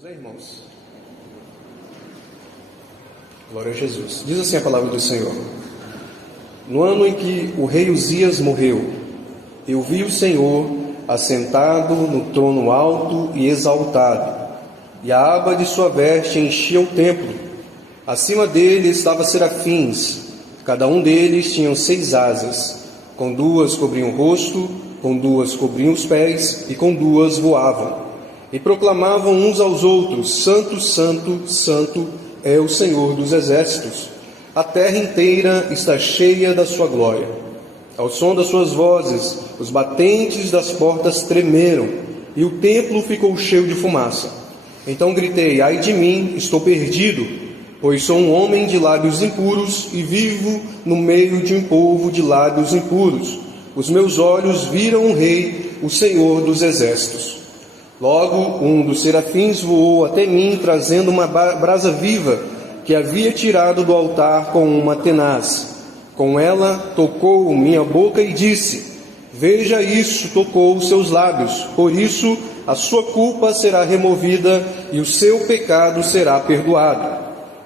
Vamos ver, irmãos? Glória a Jesus. Diz assim a palavra do Senhor: no ano em que o rei Uzias morreu, eu vi o Senhor assentado no trono alto e exaltado, e a aba de sua veste enchia o templo. Acima dele estavam serafins, cada um deles tinha 6 asas, com 2 cobriam o rosto, com 2 cobriam os pés, e com 2 voavam. E proclamavam uns aos outros: Santo, Santo, Santo é o Senhor dos exércitos. A terra inteira está cheia da sua glória. Ao som das suas vozes, os batentes das portas tremeram, e o templo ficou cheio de fumaça. Então gritei: ai de mim, estou perdido, pois sou um homem de lábios impuros e vivo no meio de um povo de lábios impuros. Os meus olhos viram o Rei, o Senhor dos exércitos. Logo, um dos serafins voou até mim, trazendo uma brasa viva, que havia tirado do altar com uma tenaz. Com ela, tocou minha boca e disse: veja isso, tocou os seus lábios. Por isso, a sua culpa será removida e o seu pecado será perdoado.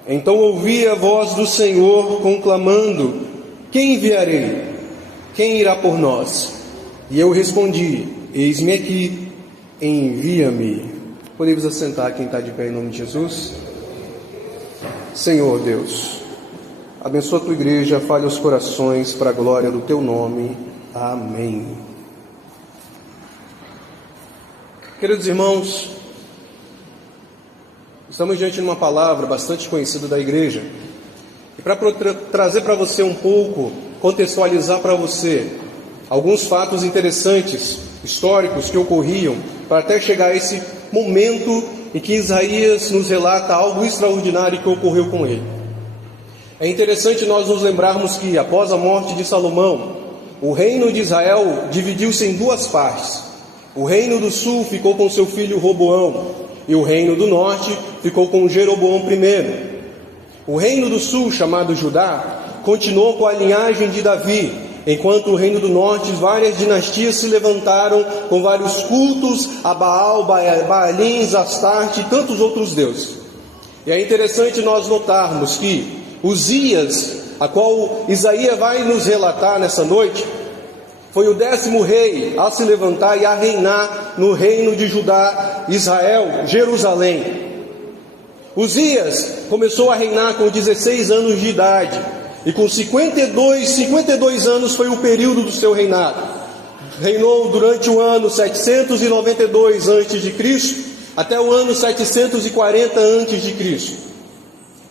Então ouvi a voz do Senhor conclamando: quem enviarei? Quem irá por nós? E eu respondi: eis-me aqui, envia-me. Podemos assentar, quem está de pé, em nome de Jesus. Senhor Deus, abençoa a tua igreja, fale os corações para a glória do teu nome. Amém. Queridos irmãos, estamos diante de uma palavra bastante conhecida da igreja. E para trazer para você um pouco, contextualizar para você alguns fatos interessantes, históricos, que ocorriam, para até chegar a esse momento em que Isaías nos relata algo extraordinário que ocorreu com ele. É interessante nós nos lembrarmos que, após a morte de Salomão, o reino de Israel dividiu-se em 2 partes. O reino do sul ficou com seu filho Roboão, e o reino do norte ficou com Jeroboão I. O reino do sul, chamado Judá, continuou com a linhagem de Davi, enquanto o reino do norte, várias dinastias se levantaram com vários cultos a Baal, Baalins, Astarte e tantos outros deuses. E é interessante nós notarmos que Uzias, a qual Isaías vai nos relatar nessa noite, foi o 10º rei a se levantar e a reinar no reino de Judá, Israel, Jerusalém. Uzias começou a reinar com 16 anos de idade, e com 52 anos foi o período do seu reinado. Reinou durante o ano 792 a.C. até o ano 740 a.C.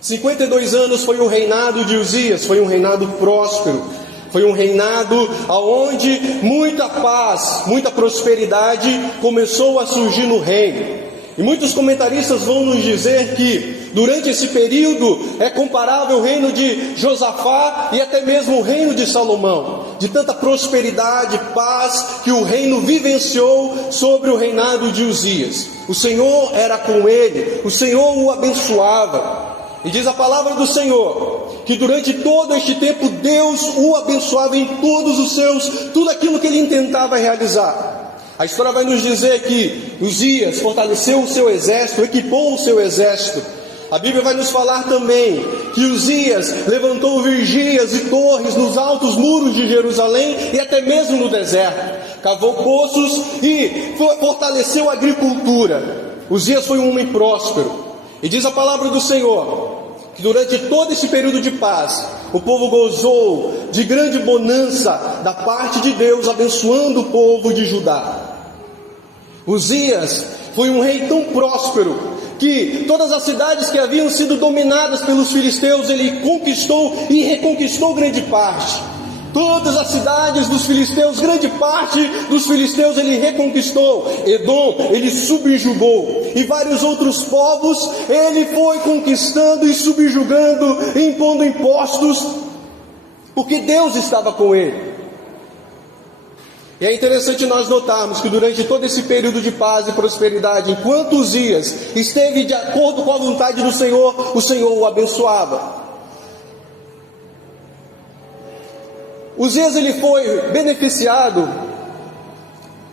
52 anos foi o reinado de Uzias, foi um reinado próspero, foi um reinado onde muita paz, muita prosperidade começou a surgir no reino. E muitos comentaristas vão nos dizer que durante esse período é comparável ao reino de Josafá e até mesmo o reino de Salomão, de tanta prosperidade, paz que o reino vivenciou sobre o reinado de Uzias. O Senhor era com ele, o Senhor o abençoava. E diz a palavra do Senhor que durante todo este tempo Deus o abençoava em tudo aquilo que ele intentava realizar. A história vai nos dizer que Uzias fortaleceu o seu exército, equipou o seu exército. A Bíblia vai nos falar também que Uzias levantou vigias e torres nos altos muros de Jerusalém e até mesmo no deserto. Cavou poços e fortaleceu a agricultura. Uzias foi um homem próspero. E diz a palavra do Senhor que durante todo esse período de paz, o povo gozou de grande bonança da parte de Deus, abençoando o povo de Judá. Uzias foi um rei tão próspero que todas as cidades que haviam sido dominadas pelos filisteus, ele conquistou e reconquistou grande parte. Todas as cidades dos filisteus, grande parte dos filisteus ele reconquistou. Edom, ele subjugou. E vários outros povos ele foi conquistando e subjugando, impondo impostos, porque Deus estava com ele. E é interessante nós notarmos que durante todo esse período de paz e prosperidade, enquanto Uzias esteve de acordo com a vontade do Senhor, o Senhor o abençoava. Uzias ele foi beneficiado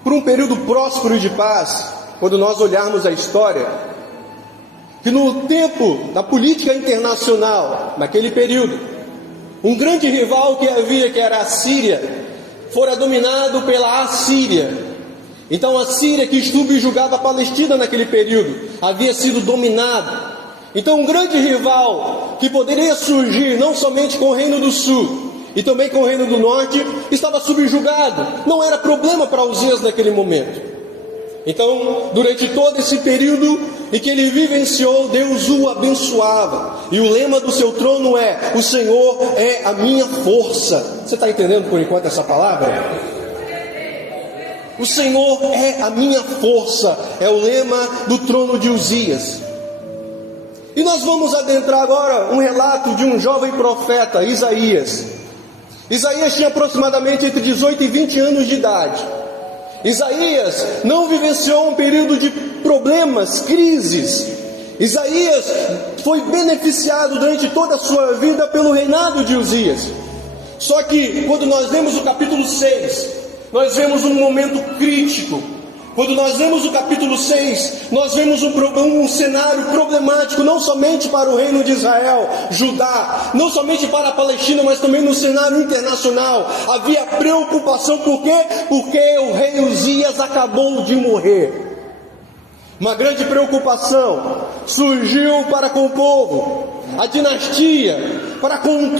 por um período próspero de paz. Quando nós olharmos a história, que no tempo da política internacional, naquele período, um grande rival que havia, que era a Síria, fora dominado pela Assíria. Então a Síria, que subjugava a Palestina naquele período, havia sido dominada. Então um grande rival que poderia surgir não somente com o Reino do Sul e também com o Reino do Norte, estava subjugado. Não era problema para Uzias naquele momento. Então, durante todo esse período em que ele vivenciou, Deus o abençoava. E o lema do seu trono é: o Senhor é a minha força. Você está entendendo por enquanto essa palavra? O Senhor é a minha força, é o lema do trono de Uzias. E nós vamos adentrar agora um relato de um jovem profeta, Isaías. Isaías tinha aproximadamente entre 18 e 20 anos de idade. Isaías não vivenciou um período de problemas, crises. Isaías foi beneficiado durante toda a sua vida pelo reinado de Uzias. Só que quando nós lemos o capítulo 6, nós vemos um momento crítico. Quando nós lemos o capítulo 6, nós vemos um cenário problemático, não somente para o reino de Israel, Judá, não somente para a Palestina, mas também no cenário internacional. Havia preocupação, por quê? Porque o rei Uzias acabou de morrer. Uma grande preocupação surgiu para com o povo, a dinastia, para com o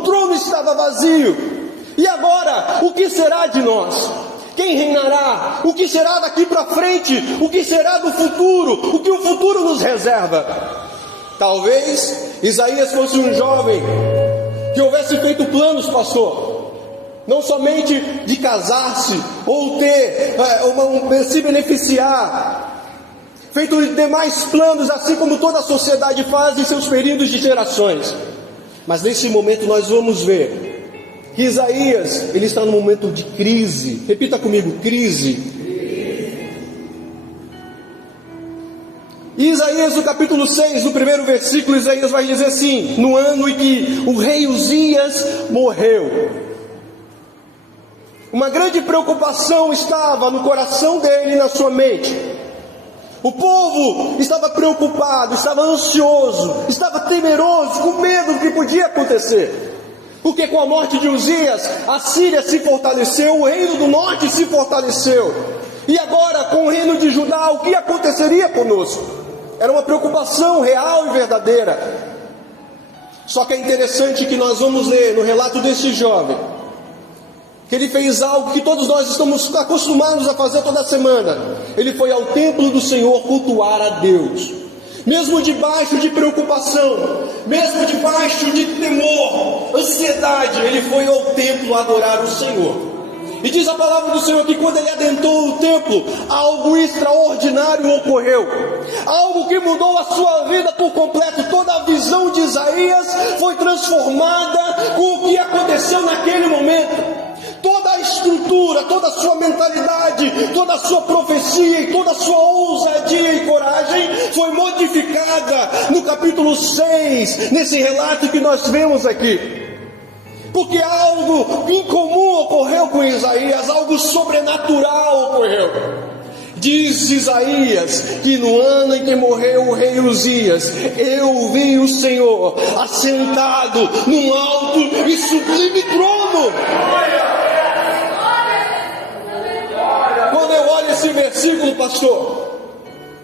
trono estava vazio. E agora, o que será de nós? Quem reinará? O que será daqui para frente? O que será do futuro? O que o futuro nos reserva? Talvez Isaías fosse um jovem que houvesse feito planos, pastor, não somente de casar-se ou ter, se beneficiar, feito demais planos, assim como toda a sociedade faz em seus períodos de gerações. Mas nesse momento nós vamos ver que Isaías, ele está num momento de crise. Repita comigo: crise. E Isaías, no capítulo 6, no primeiro versículo, Isaías vai dizer assim: no ano em que o rei Uzias morreu. Uma grande preocupação estava no coração dele e na sua mente. O povo estava preocupado, estava ansioso, estava temeroso, com medo do que podia acontecer. Porque com a morte de Uzias, a Síria se fortaleceu, o reino do norte se fortaleceu. E agora, com o reino de Judá, o que aconteceria conosco? Era uma preocupação real e verdadeira. Só que é interessante que nós vamos ler no relato desse jovem, que ele fez algo que todos nós estamos acostumados a fazer toda semana. Ele foi ao templo do Senhor cultuar a Deus. Mesmo debaixo de preocupação, mesmo debaixo de temor, ansiedade, ele foi ao templo adorar o Senhor. E diz a palavra do Senhor que quando ele adentrou o templo, algo extraordinário ocorreu. Algo que mudou a sua vida por completo. Toda a visão de Isaías foi transformada com o que aconteceu naquele momento. Toda a estrutura, toda a sua mentalidade, toda a sua profecia e toda a sua ousadia e coragem foi modificada no capítulo 6, nesse relato que nós vemos aqui. Porque algo incomum ocorreu com Isaías, algo sobrenatural ocorreu. Diz Isaías que no ano em que morreu o rei Uzias, eu vi o Senhor assentado num alto e sublime trono. Quando eu olho esse versículo, pastor,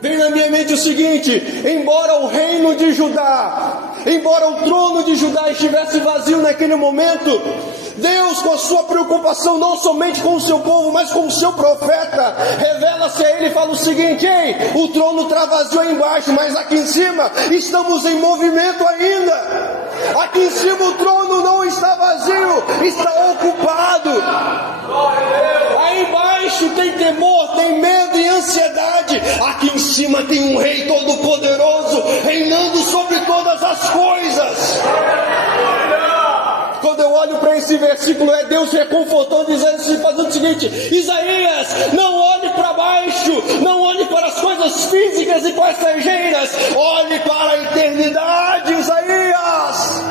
vem na minha mente o seguinte: embora o reino de Judá, embora o trono de Judá estivesse vazio naquele momento, Deus, com a sua preocupação não somente com o seu povo, mas com o seu profeta, revela-se a ele e fala o seguinte: ei, o trono está vazio aí embaixo, mas aqui em cima estamos em movimento ainda. Aqui em cima o trono não está vazio, está ocupado. Aí embaixo tem temor, tem medo e ansiedade. Aqui em cima tem um rei todo poderoso, reinando sobre todas as coisas. Quando eu olho para esse versículo, é Deus reconfortando, fazendo o seguinte: Isaías, não olhe para baixo, não olhe para as coisas físicas e passageiras, olhe para a eternidade, Isaías.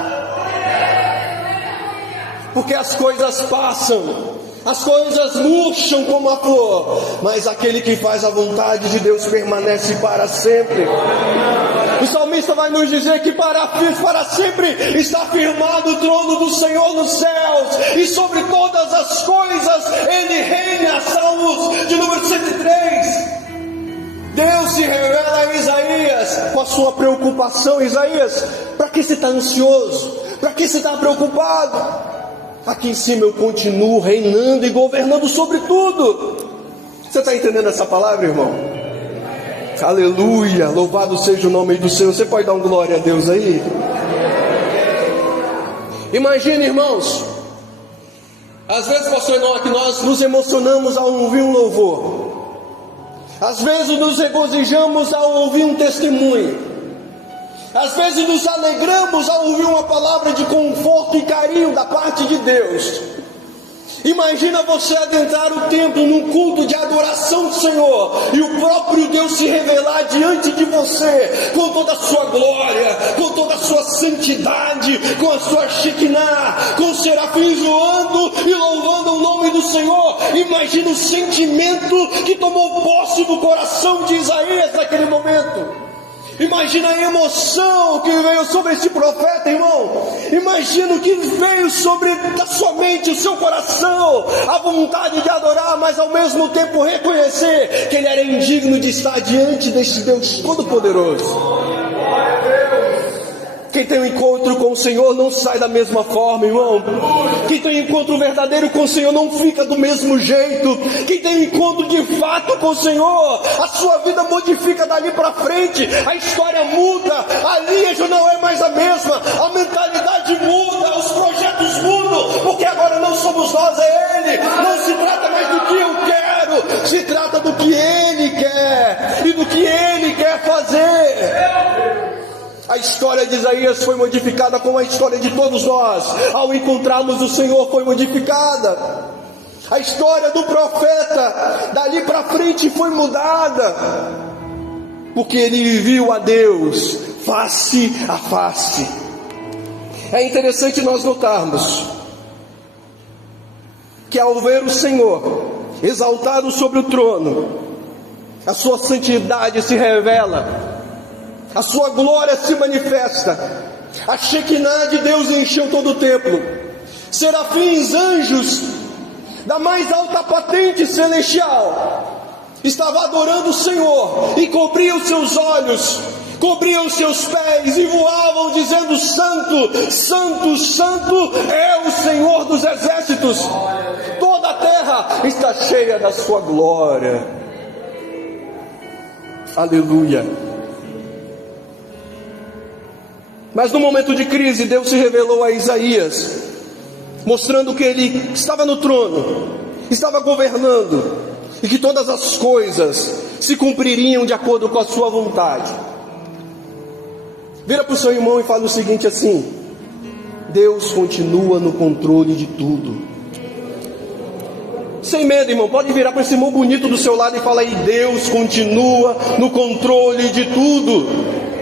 Porque as coisas passam, as coisas murcham como a flor, mas aquele que faz a vontade de Deus permanece para sempre. O salmista vai nos dizer que para sempre está firmado o trono do Senhor nos céus, e sobre todas as coisas Ele reina. Salmos de número 103. Deus se revela a Isaías com a sua preocupação. Isaías, para que você está ansioso? Para que você está preocupado? Aqui em cima eu continuo reinando e governando sobre tudo. Você está entendendo essa palavra, irmão? Aleluia, louvado seja o nome do Senhor. Você pode dar um glória a Deus aí? Imagine, irmãos, às vezes, pastor Enoque, que nós nos emocionamos ao ouvir um louvor. Às vezes nos regozijamos ao ouvir um testemunho. Às vezes nos alegramos ao ouvir uma palavra de conforto e carinho da parte de Deus. Imagina você adentrar o templo num culto de adoração do Senhor, e o próprio Deus se revelar diante de você, com toda a sua glória, com toda a sua santidade, com a sua Shekinah, com os serafins voando e louvando o nome do Senhor. Imagina o sentimento que tomou posse do coração de Isaías naquele momento. Imagina a emoção que veio sobre esse profeta, irmão. Imagina o que veio sobre a sua mente, o seu coração, a vontade de adorar, mas ao mesmo tempo reconhecer que ele era indigno de estar diante deste Deus Todo-Poderoso. Quem tem um encontro com o Senhor não sai da mesma forma, irmão. Quem tem um encontro verdadeiro com o Senhor não fica do mesmo jeito. Quem tem um encontro de fato com o Senhor, a sua vida modifica dali para frente. A história muda, a linha já não é mais a mesma, a mentalidade muda, os projetos mudam, porque agora não somos nós, é Ele. Não se trata mais do que eu quero, se trata do que Ele quer e do que Ele quer fazer. A história de Isaías foi modificada como a história de todos nós. Ao encontrarmos o Senhor foi modificada. A história do profeta dali para frente foi mudada, porque ele viu a Deus face a face. É interessante nós notarmos que ao ver o Senhor exaltado sobre o trono, a sua santidade se revela, a sua glória se manifesta, a Shekinah de Deus encheu todo o templo. Serafins, anjos da mais alta patente celestial estavam adorando o Senhor, e cobriam seus olhos, cobriam seus pés e voavam dizendo: Santo, Santo, Santo é o Senhor dos exércitos. Toda a terra está cheia da sua glória. Aleluia. Mas no momento de crise, Deus se revelou a Isaías, mostrando que ele estava no trono, estava governando, e que todas as coisas se cumpririam de acordo com a sua vontade. Vira para o seu irmão e fala o seguinte assim: Deus continua no controle de tudo. Sem medo, irmão, pode virar para esse irmão bonito do seu lado e falar aí: Deus continua no controle de tudo.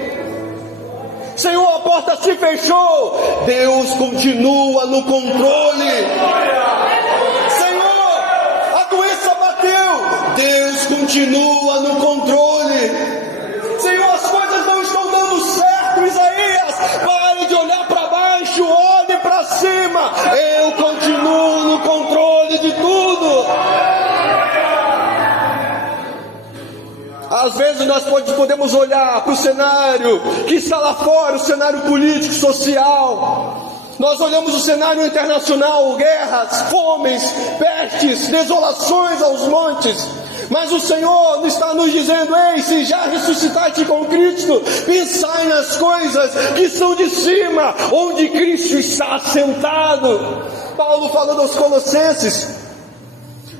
Senhor, a porta se fechou, Deus continua no controle. Senhor, a doença bateu, Deus continua no controle. Senhor, as coisas não estão dando certo, Isaías, pare de olhar para baixo, olhe para cima, eu continuo no controle de tudo. Às vezes nós podemos olhar para o cenário que está lá fora, o cenário político, social. Nós olhamos o cenário internacional, guerras, fomes, pestes, desolações aos montes. Mas o Senhor está nos dizendo: ei, se já ressuscitaste com Cristo, pensai nas coisas que são de cima, onde Cristo está assentado. Paulo falando aos Colossenses,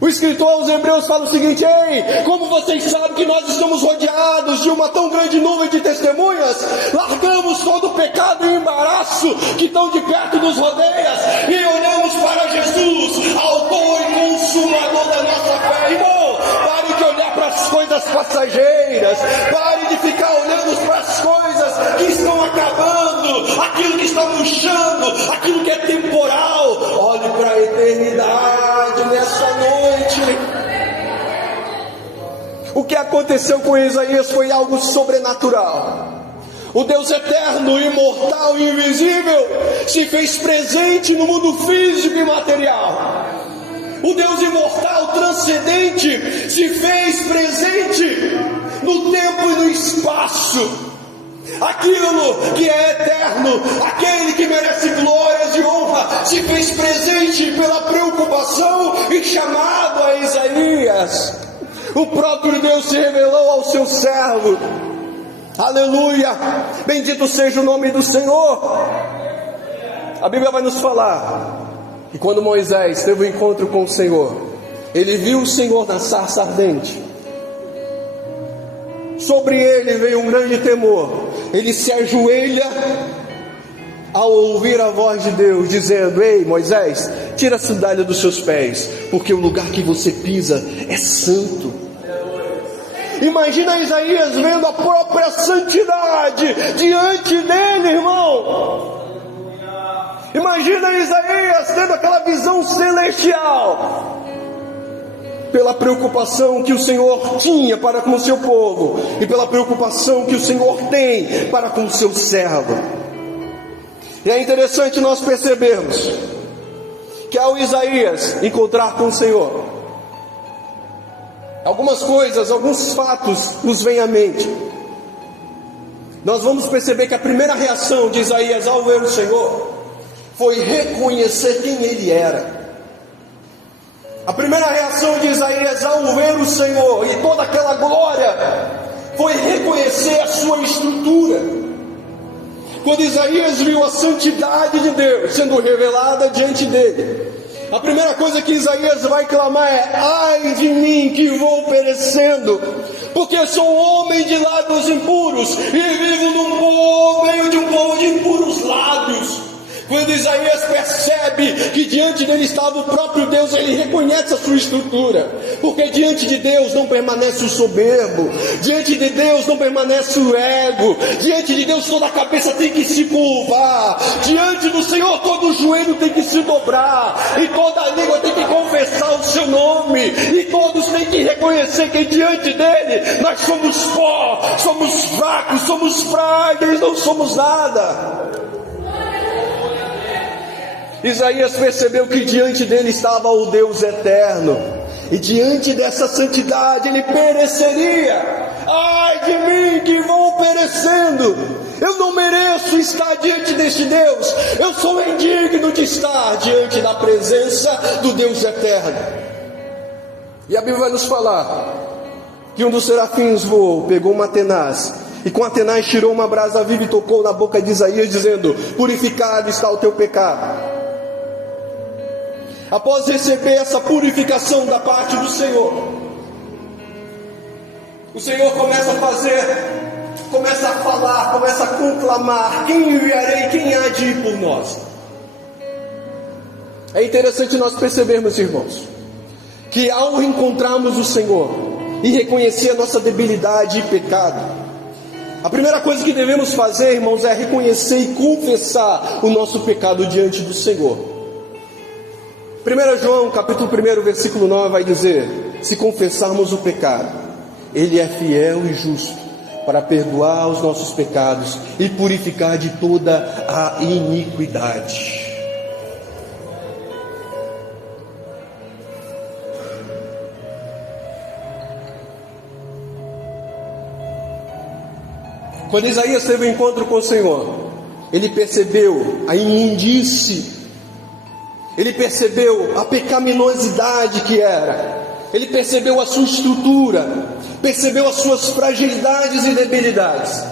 o escritor aos Hebreus fala o seguinte: ei, como vocês sabem que nós estamos rodeados de uma tão grande nuvem de testemunhas, largamos todo o pecado e embaraço que tão de perto nos rodeia, e olhamos para Jesus, autor e consumador da nossa fé. Irmão, pare de olhar para as coisas passageiras, pare de ficar olhando para as coisas que estão acabando, aquilo que está murchando, aquilo que é temporal. Olhe para a eternidade nessa aconteceu com Isaías foi algo sobrenatural. O Deus eterno, imortal e invisível se fez presente no mundo físico e material. O Deus imortal, transcendente, se fez presente no tempo e no espaço. Aquilo que é eterno, aquele que merece glórias e honra, se fez presente pela preocupação e chamado a Isaías. O próprio Deus se revelou ao seu servo. Aleluia, bendito seja o nome do Senhor. A Bíblia vai nos falar que quando Moisés teve um encontro com o Senhor, ele viu o Senhor na sarça ardente. Sobre ele veio um grande temor. Ele se ajoelha ao ouvir a voz de Deus dizendo: ei Moisés, tira a sandália dos seus pés, porque o lugar que você pisa é santo. Imagina Isaías vendo a própria santidade diante dele, irmão. Imagina Isaías tendo aquela visão celestial, pela preocupação que o Senhor tinha para com o seu povo, e pela preocupação que o Senhor tem para com o seu servo. E é interessante nós percebermos que ao Isaías encontrar com o Senhor, algumas coisas, alguns fatos nos vêm à mente. Nós vamos perceber que a primeira reação de Isaías ao ver o Senhor foi reconhecer quem ele era. A primeira reação de Isaías ao ver o Senhor e toda aquela glória foi reconhecer a sua estrutura. Quando Isaías viu a santidade de Deus sendo revelada diante dele, a primeira coisa que Isaías vai clamar é: ai de mim que vou perecendo, porque sou homem de lábios impuros e vivo no meio de um povo de impuros lábios. Quando Isaías percebe que diante dele estava o próprio Deus, ele reconhece a sua estrutura, porque diante de Deus não permanece o soberbo, diante de Deus não permanece o ego, diante de Deus toda a cabeça tem que se curvar, diante do Senhor todo joelho tem que se dobrar, e toda língua tem que confessar o seu nome, e todos têm que reconhecer que diante dele nós somos pó, somos fracos, somos frágeis, não somos nada. Isaías percebeu que diante dele estava o Deus eterno, e diante dessa santidade ele pereceria. Ai de mim que vou perecendo, eu não mereço estar diante deste Deus, eu sou indigno de estar diante da presença do Deus eterno. E a Bíblia vai nos falar que um dos serafins voou, pegou uma tenaz, e com a tenaz tirou uma brasa viva e tocou na boca de Isaías, dizendo: purificado está o teu pecado. Após receber essa purificação da parte do Senhor, o Senhor começa a falar, começa a conclamar: quem enviarei, quem há de ir por nós? É interessante nós percebermos, irmãos, que ao encontrarmos o Senhor e reconhecer a nossa debilidade e pecado, a primeira coisa que devemos fazer, irmãos, é reconhecer e confessar o nosso pecado diante do Senhor. 1 João capítulo 1 versículo 9 vai dizer: se confessarmos o pecado, Ele é fiel e justo para perdoar os nossos pecados e purificar de toda a iniquidade. Quando Isaías teve um encontro com o Senhor, ele percebeu a imundície, ele percebeu a pecaminosidade que era, ele percebeu a sua estrutura, percebeu as suas fragilidades e debilidades,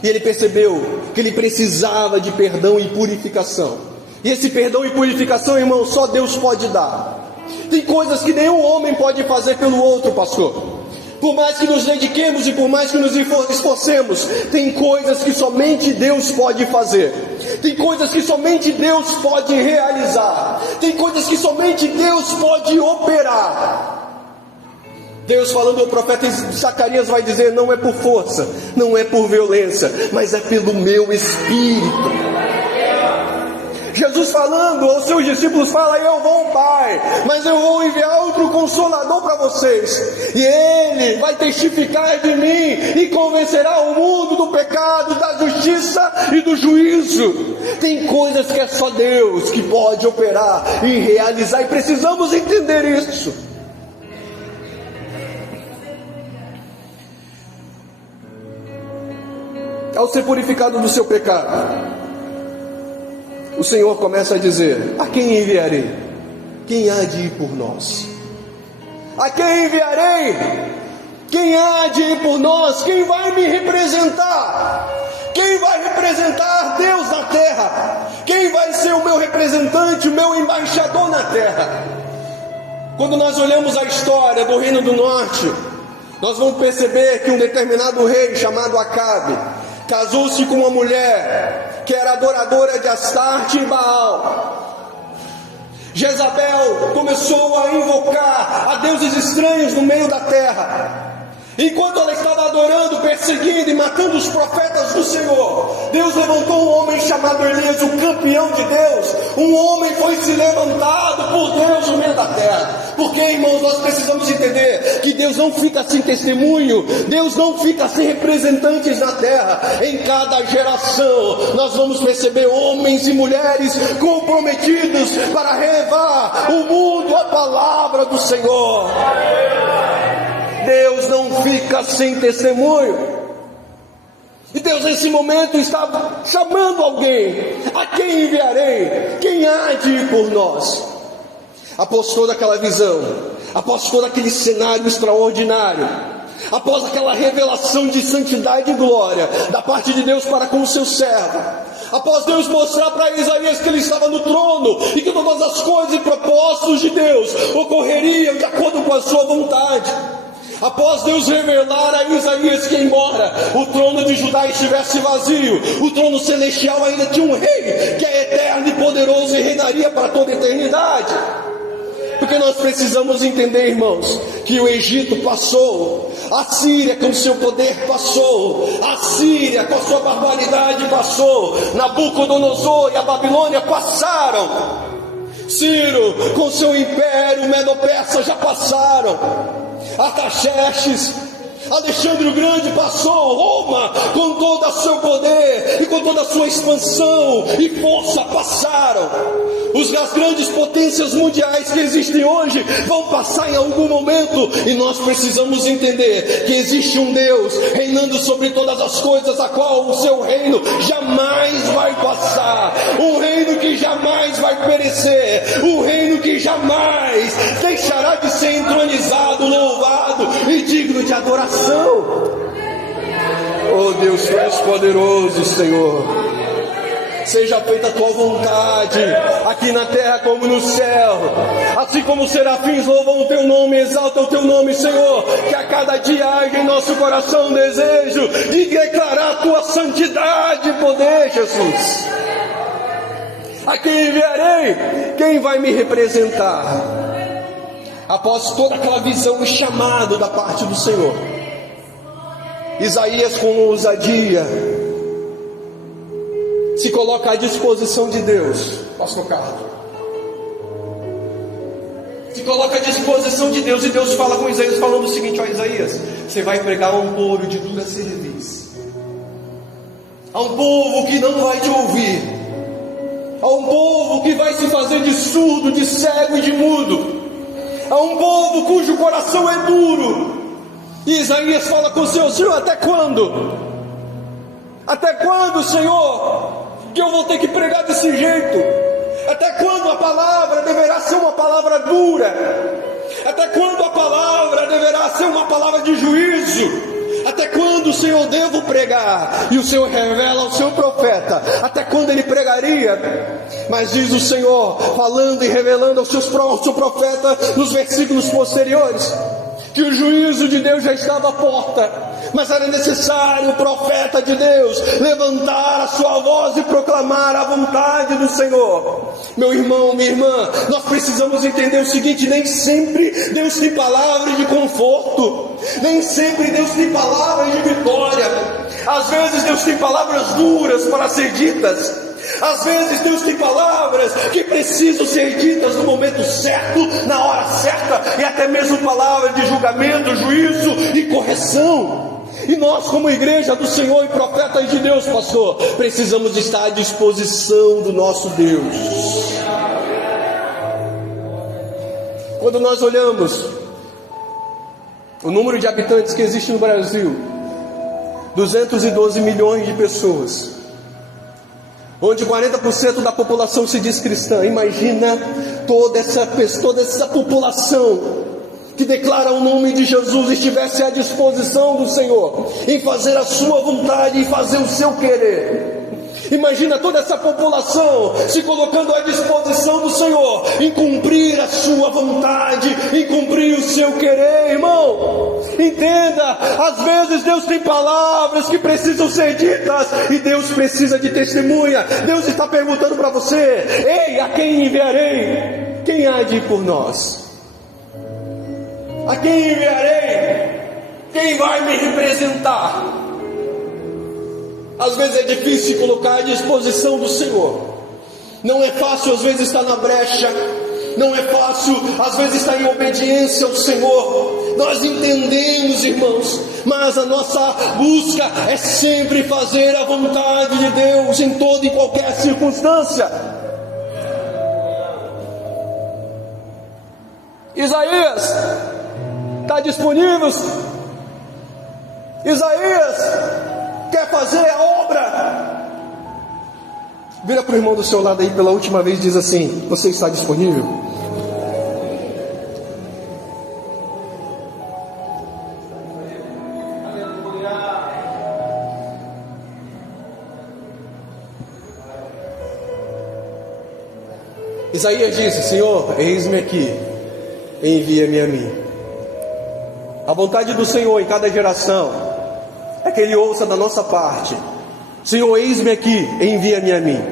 e ele percebeu que ele precisava de perdão e purificação. E esse perdão e purificação, irmão, só Deus pode dar. Tem coisas que nenhum homem pode fazer pelo outro, pastor. Por mais que nos dediquemos e por mais que nos esforcemos, tem coisas que somente Deus pode fazer. Tem coisas que somente Deus pode realizar. Tem coisas que somente Deus pode operar. Deus, falando ao profeta Zacarias, vai dizer: não é por força, não é por violência, mas é pelo meu Espírito. Jesus falando aos seus discípulos, fala: eu vou ao Pai, mas eu vou enviar outro Consolador para vocês, e Ele vai testificar de mim e convencerá o mundo do pecado, da justiça e do juízo. Tem coisas que é só Deus que pode operar e realizar, e precisamos entender isso. Ao ser purificado do seu pecado, o Senhor começa a dizer: a quem enviarei? Quem há de ir por nós? A quem enviarei? Quem há de ir por nós? Quem vai me representar? Quem vai representar Deus na terra? Quem vai ser o meu representante, o meu embaixador na terra? Quando nós olhamos a história do Reino do Norte, nós vamos perceber que um determinado rei chamado Acabe casou-se com uma mulher que era adoradora de Astarte e Baal. Jezabel começou a invocar a deuses estranhos no meio da terra. Enquanto ela estava adorando, perseguindo e matando os profetas do Senhor, Deus levantou um homem chamado Elias, o campeão de Deus. Um homem foi se levantado por Deus no meio da terra. Porque, irmãos, nós precisamos entender que Deus não fica sem testemunho, Deus não fica sem representantes na terra. Em cada geração nós vamos perceber homens e mulheres comprometidos para levar o mundo à palavra do Senhor. Deus não fica sem testemunho. E Deus nesse momento está chamando alguém: a quem enviarei? Quem há de ir por nós? Após toda aquela visão, após todo aquele cenário extraordinário, após aquela revelação de santidade e glória da parte de Deus para com o seu servo, após Deus mostrar para Isaías que ele estava no trono e que todas as coisas e propósitos de Deus ocorreriam de acordo com a sua vontade, após Deus revelar a Isaías que, embora o trono de Judá estivesse vazio, o trono celestial ainda tinha um rei que é eterno e poderoso e reinaria para toda a eternidade. Porque nós precisamos entender, irmãos, que o Egito passou, a Síria com seu poder passou, a Síria com a sua barbaridade passou, Nabucodonosor e a Babilônia passaram, Ciro com seu império Medo-Persa já passaram, Artaxerxes, Alexandre o Grande passou, Roma com todo o seu poder e com toda a sua expansão e força passaram. As grandes potências mundiais que existem hoje vão passar em algum momento, e nós precisamos entender que existe um Deus reinando sobre todas as coisas, a qual o seu reino jamais vai passar, um reino que jamais vai perecer, um reino que jamais deixará de ser entronizado, louvado e digno de adoração. Oh Deus, Tu és poderoso, Senhor. Seja feita a Tua vontade, aqui na terra como no céu. Assim como os serafins louvam o Teu nome, exaltam o Teu nome, Senhor, que a cada dia haja em nosso coração um desejo de declarar a Tua santidade e poder, Jesus. A quem enviarei? Quem vai me representar? Após toda aquela visão e chamado da parte do Senhor, Isaías, com ousadia, se coloca à disposição de Deus. Pastor Carlos, se coloca à disposição de Deus, e Deus fala com Isaías, falando o seguinte: ó Isaías, você vai pregar a um povo de dura cerviz, a um povo que não vai te ouvir, a um povo que vai se fazer de surdo, de cego e de mudo, a um povo cujo coração é duro. E Isaías fala com o Senhor: até quando? Até quando, Senhor, que eu vou ter que pregar desse jeito? Até quando a palavra deverá ser uma palavra dura? Até quando a palavra deverá ser uma palavra de juízo? Até quando, Senhor, devo pregar? E o Senhor revela ao seu profeta até quando ele pregaria. Mas diz o Senhor, falando e revelando ao seu profeta nos versículos posteriores, que o juízo de Deus já estava à porta, mas era necessário o profeta de Deus levantar a sua voz e proclamar a vontade do Senhor. Meu irmão, minha irmã, nós precisamos entender o seguinte: nem sempre Deus tem palavras de conforto, nem sempre Deus tem palavras de vitória. Às vezes Deus tem palavras duras para ser ditas, Às vezes Deus tem palavras que precisam ser ditas no momento certo, na hora certa, e até mesmo palavras de julgamento, juízo e correção. E nós, como igreja do Senhor e profetas de Deus, pastor, precisamos estar à disposição do nosso Deus. Quando nós olhamos o número de habitantes que existe no Brasil, 212 milhões de pessoas, onde 40% da população se diz cristã. Imagina toda essa população que declara o nome de Jesus estivesse à disposição do Senhor, em fazer a sua vontade, em fazer o seu querer. Imagina toda essa população se colocando à disposição do Senhor, em cumprir a sua vontade, em cumprir o seu querer, irmão. Entenda, às vezes Deus tem palavras que precisam ser ditas, e Deus precisa de testemunha. Deus está perguntando para você: ei, a quem enviarei? Quem há de ir por nós? A quem enviarei? Quem vai me representar? Às vezes é difícil se colocar à disposição do Senhor. Não é fácil às vezes estar na brecha. Não é fácil às vezes estar em obediência ao Senhor. Nós entendemos, irmãos, mas a nossa busca é sempre fazer a vontade de Deus em toda e qualquer circunstância. Isaías está disponível. Isaías quer fazer a obra. Vira para o irmão do seu lado aí pela última vez e diz assim: você está disponível? Isaías disse: Senhor, eis-me aqui, envia-me a mim. A vontade do Senhor em cada geração é que Ele ouça da nossa parte: Senhor, eis-me aqui, envia-me a mim.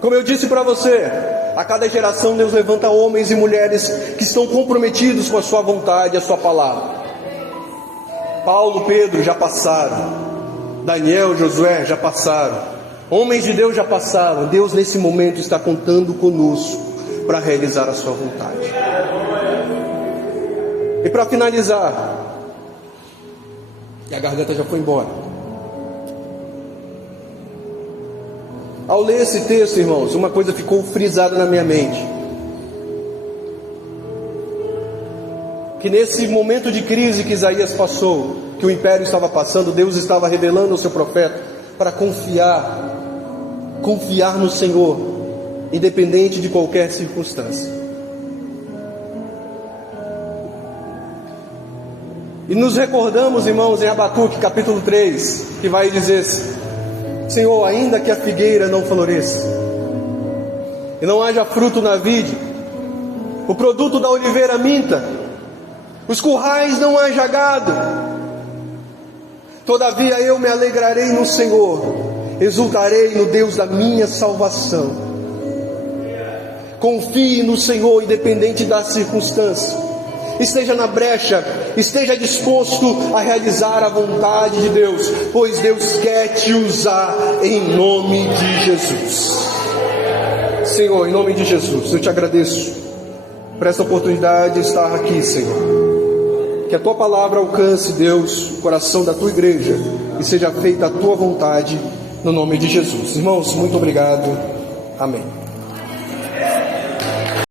Como eu disse para você, a cada geração Deus levanta homens e mulheres que estão comprometidos com a sua vontade e a sua palavra. Paulo, Pedro já passaram, Daniel, Josué já passaram, homens de Deus já passaram. Deus nesse momento está contando conosco para realizar a sua vontade. E para finalizar, e a garganta já foi embora, ao ler esse texto, irmãos, uma coisa ficou frisada na minha mente: que nesse momento de crise que Isaías passou, que o império estava passando, Deus estava revelando ao seu profeta para confiar no Senhor, independente de qualquer circunstância. E nos recordamos, irmãos, em Abacuque capítulo 3, que vai dizer: Senhor, ainda que a figueira não floresça, e não haja fruto na vide, o produto da oliveira minta, os currais não haja gado, todavia eu me alegrarei no Senhor, exultarei no Deus da minha salvação. Confie no Senhor, independente da circunstância. Esteja na brecha, esteja disposto a realizar a vontade de Deus, pois Deus quer te usar em nome de Jesus. Senhor, em nome de Jesus, eu te agradeço por essa oportunidade de estar aqui, Senhor. Que a tua palavra alcance, Deus, o coração da tua igreja e seja feita a tua vontade, no nome de Jesus. Irmãos, muito obrigado. Amém.